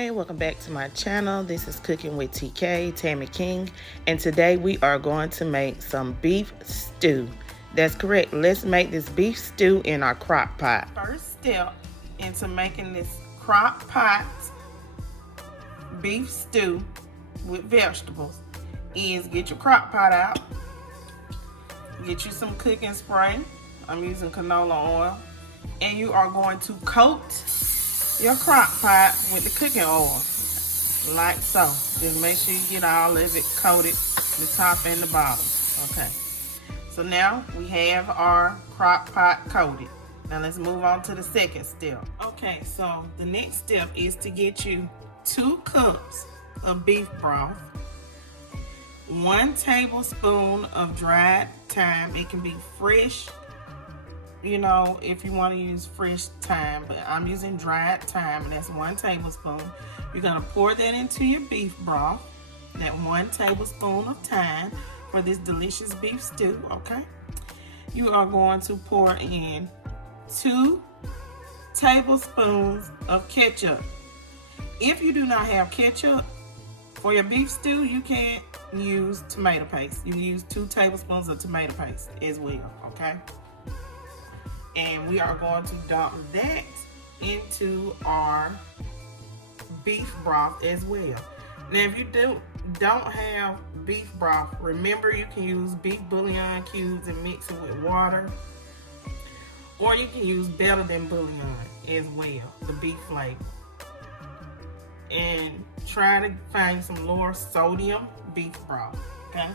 Hey, welcome back to my channel. This is Cooking with TK, Tammy King, and today we are going to make some beef stew. That's correct. Let's make this beef stew in our crock pot. First step into making this crock pot beef stew with vegetables is get your crock pot out, get you some cooking spray. I'm using canola oil, and you are going to coat your crock pot with the cooking oil, like so. Just make sure you get all of it coated, the top and the bottom. Okay, so now we have our crock pot coated. Now let's move on to the second step. Okay, so the next step is to get you 2 cups of beef broth, 1 tablespoon of dried thyme. It can be fresh, you know, if you want to use fresh thyme, but I'm using dried thyme, and that's 1 tablespoon. You're going to pour that into your beef broth, that 1 tablespoon of thyme for this delicious beef stew, okay? You are going to pour in 2 tablespoons of ketchup. If you do not have ketchup for your beef stew, you can use tomato paste. You use 2 tablespoons of tomato paste as well, okay? And we are going to dump that into our beef broth as well. Now, if you don't have beef broth, remember you can use beef bouillon cubes and mix it with water, or you can use better than bouillon as well, the beef flavor. And try to find some lower sodium beef broth, okay?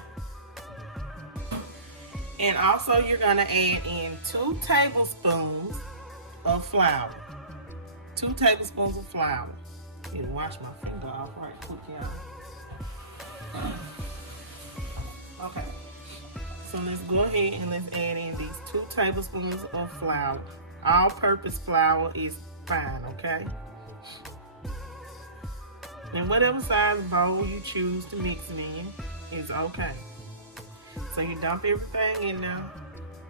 And also you're gonna add in 2 tablespoons of flour. 2 tablespoons of flour. You can wash my finger off right quick, y'all. Okay. So let's go ahead and let's add in these 2 tablespoons of flour. All-purpose flour is fine, okay? And whatever size bowl you choose to mix it in is okay. So you dump everything in there,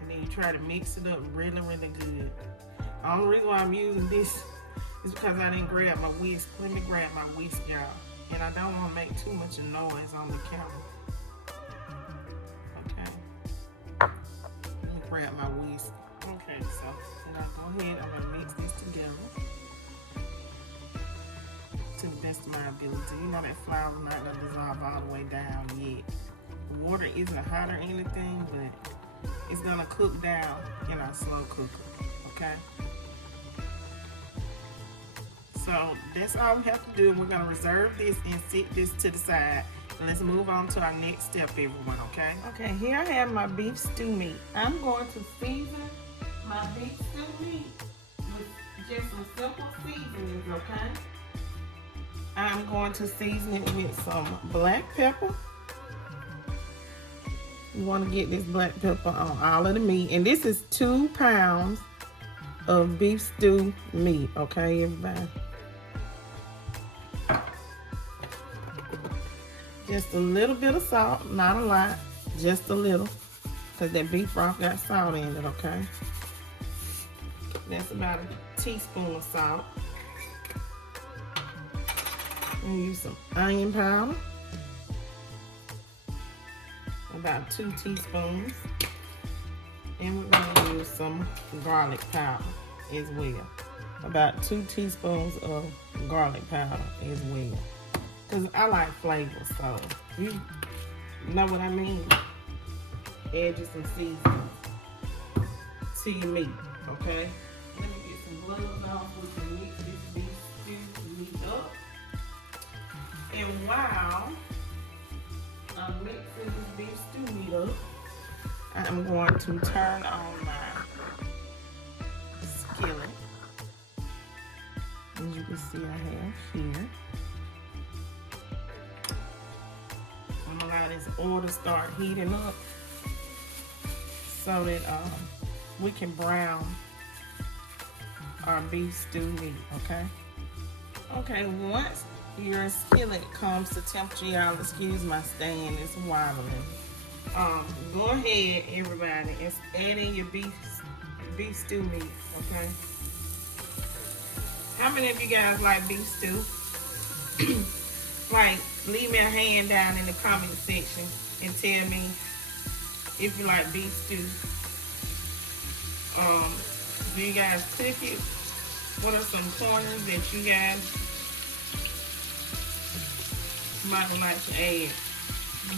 and then you try to mix it up really, really good. The only reason why I'm using this is because I didn't grab my whisk. Let me grab my whisk, y'all. And I don't want to make too much noise on the camera. Okay. Let me grab my whisk. Okay, so now go ahead. I'm going to mix this together to the best of my ability. You know that flour is not going to dissolve all the way down yet. The water isn't hot or anything, but it's gonna cook down in our slow cooker, okay? So that's all we have to do. We're gonna reserve this and set this to the side. And let's move on to our next step, everyone, okay? Okay, here I have my beef stew meat. I'm going to season my beef stew meat with just some simple seasonings, okay? I'm going to season it with some black pepper. You want to get this black pepper on all of the meat. And this is 2 pounds of beef stew meat. Okay, everybody? Just a little bit of salt. Not a lot. Just a little. Because that beef broth got salt in it, okay? That's about a teaspoon of salt. And use some onion powder. About 2 teaspoons, and we're going to use some garlic powder as well. About 2 teaspoons of garlic powder as well, because I like flavor, so you know what I mean. Add just some seasonings to your meat, okay? Let me get some gloves off so we can mix this beef stew meat up. And while I'm mixing this beef stew meat up, I'm going to turn on my skillet. As you can see, I have here. I'm gonna allow this oil to start heating up so that we can brown our beef stew meat, okay? Okay, once your skillet comes to temperature, y'all excuse my stand, it's wobbling. Go ahead, everybody, and add in your beef stew meat, okay? How many of you guys like beef stew? Like, leave me a hand down in the comment section and tell me if you like beef stew. Do you guys cook it? What are some pointers that you guys might like to add?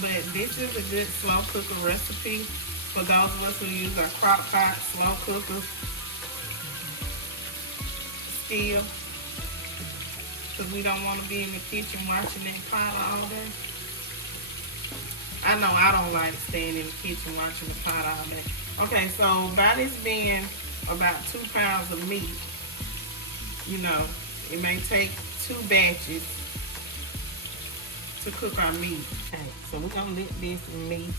But this is a good slow cooker recipe for those of us who use our Crockpot slow cookers still, because we don't want to be in the kitchen watching that pot all day. I know I don't like staying in the kitchen watching the pot all day. Okay, so by this being about 2 pounds of meat, you know, it may take 2 batches to cook our meat. Okay, so we're gonna let this meat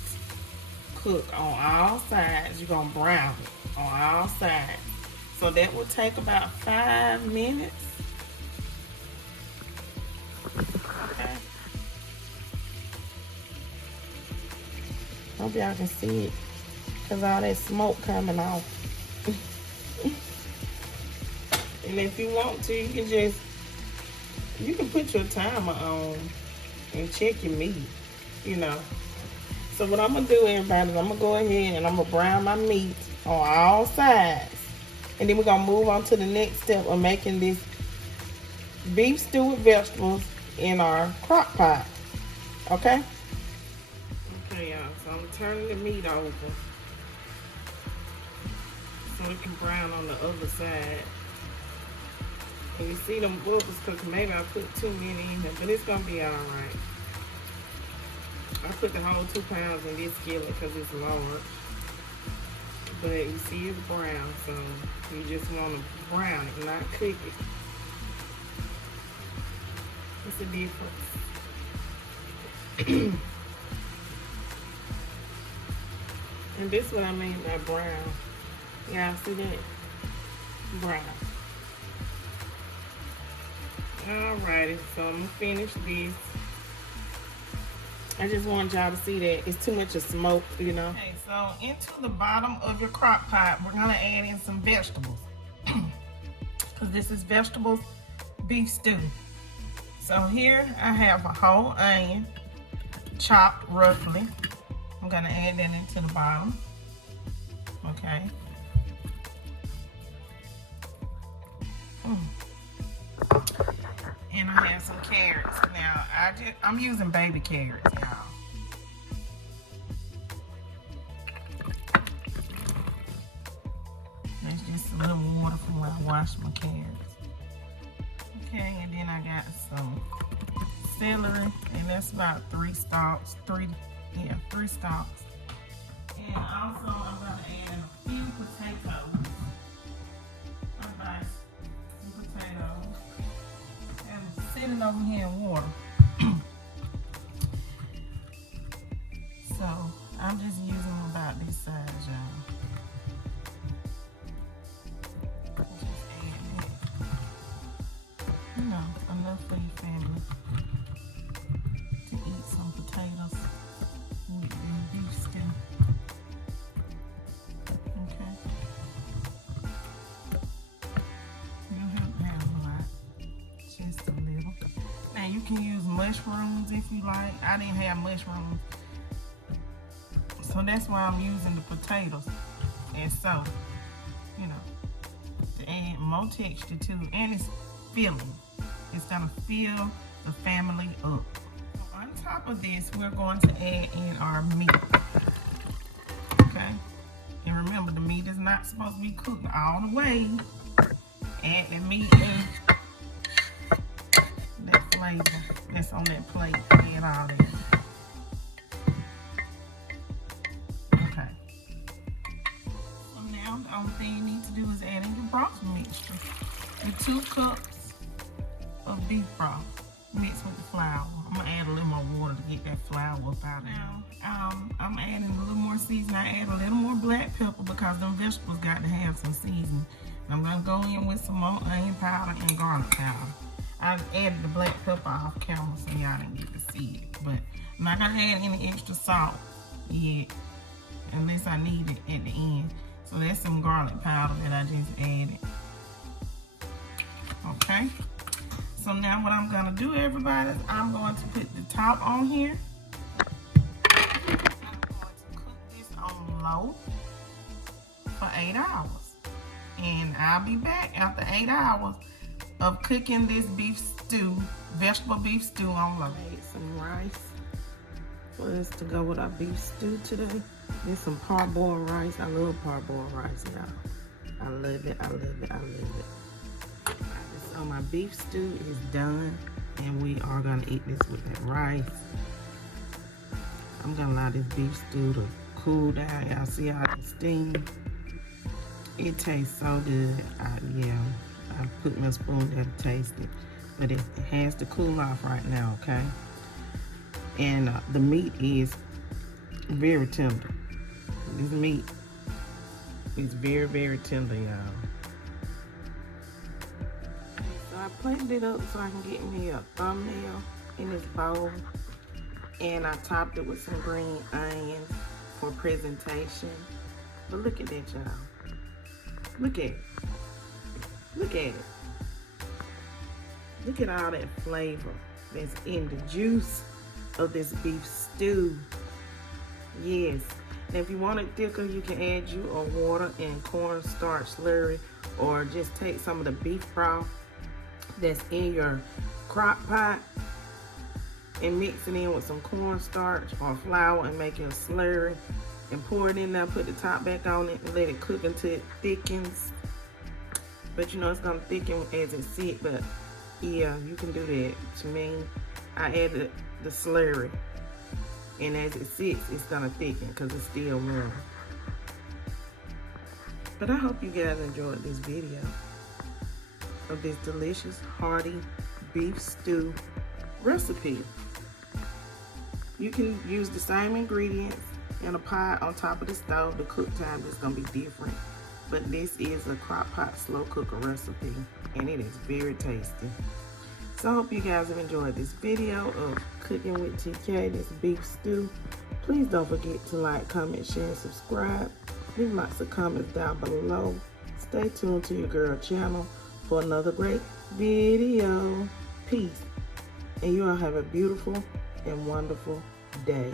cook on all sides. You're gonna brown it on all sides. So that will take about 5 minutes. Okay. Hope y'all can see it, because all that smoke coming off. And if you want to, you can put your timer on and check your meat, you know. So what I'm gonna do, everybody, is I'm gonna go ahead and I'm gonna brown my meat on all sides. And then we're gonna move on to the next step of making this beef stew with vegetables in our crock pot. Okay? Okay, y'all, so I'm turning the meat over so it can brown on the other side. And you see them bubbles cooking. Maybe I put too many in here, but it's gonna be all right. I put the whole 2 pounds in this skillet because it's large. But you see it's brown, so you just want to brown it, not cook it. What's the difference? And this is what I mean by brown. Y'all see that? Brown. Alrighty, so I'm gonna finish this. I just want y'all to see that it's too much of smoke, you know. Okay, so into the bottom of your crock pot, we're gonna add in some vegetables. Because this is vegetables beef stew. So here I have a whole onion, chopped roughly. I'm gonna add that into the bottom. Okay. And I have some carrots. Now, I'm using baby carrots, y'all. That's just a little water from where I washed my carrots. Okay, and then I got some celery, and that's about 3 stalks. 3 stalks. And also, I'm going to add a few potatoes. Nice potatoes. And sitting over here in water. So I'm just using them about this size, y'all. Just add that. You know, enough for your family to eat some potatoes with the beef stew. Okay. You don't have to have a lot, just a little. Now you can use mushrooms if you like. I didn't have mushrooms, so that's why I'm using the potatoes. And so, you know, to add more texture to it, and it's filling. It's gonna fill the family up. On top of this, we're going to add in our meat. Okay? And remember, the meat is not supposed to be cooked all the way. Add the meat in that flavor that's on that plate. Add all that. Okay. So now the only thing you need to do is add in your broth mixture. Your 2 cups of beef broth mixed with the flour. I'm gonna add a little more water to get that flour up out of there. I'm adding a little more seasoning. I add a little more black pepper because them vegetables got to have some seasoning. I'm gonna go in with some more onion powder and garlic powder. I added the black pepper off camera so y'all didn't get to see it. But I'm not gonna add any extra salt yet, unless I need it at the end. So that's some garlic powder that I just added. Okay. So now what I'm gonna do, everybody, is I'm going to put the top on here. I'm going to cook this on low for 8 hours. And I'll be back after 8 hours of cooking this beef stew, vegetable beef stew on low. I made some rice for us to go with our beef stew today. There's some parboiled rice. I love parboiled rice, y'all. I love it, I love it, I love it. So my beef stew is done, and we are gonna eat this with that rice. I'm gonna allow this beef stew to cool down. Y'all see how it steam? It tastes so good. Yeah, I put my spoon there to taste it, but it has to cool off right now, okay? And the meat is very tender. This meat is very, very tender, y'all. So I plated it up so I can get me a thumbnail in this bowl, and I topped it with some green onions for presentation. But look at that, y'all. Look at it. Look at it. Look at all that flavor that's in the juice of this beef stew. Yes. And if you want it thicker, you can add you a water and cornstarch slurry, or just take some of the beef broth that's in your crock pot and mix it in with some cornstarch or flour and make it a slurry. And pour it in there, put the top back on it, and let it cook until it thickens. But you know it's gonna thicken as it sits, but yeah, you can do that. To me, I added the slurry, and as it sits, it's gonna thicken because it's still warm. But I hope you guys enjoyed this video of this delicious, hearty beef stew recipe. You can use the same ingredients in a pot on top of the stove. The cook time is gonna be different, but this is a crock pot slow cooker recipe, and it is very tasty. So I hope you guys have enjoyed this video of cooking with TK, this beef stew. Please don't forget to like, comment, share, and subscribe. Leave lots of comments down below. Stay tuned to your girl channel for another great video. Peace, and you all have a beautiful and wonderful day.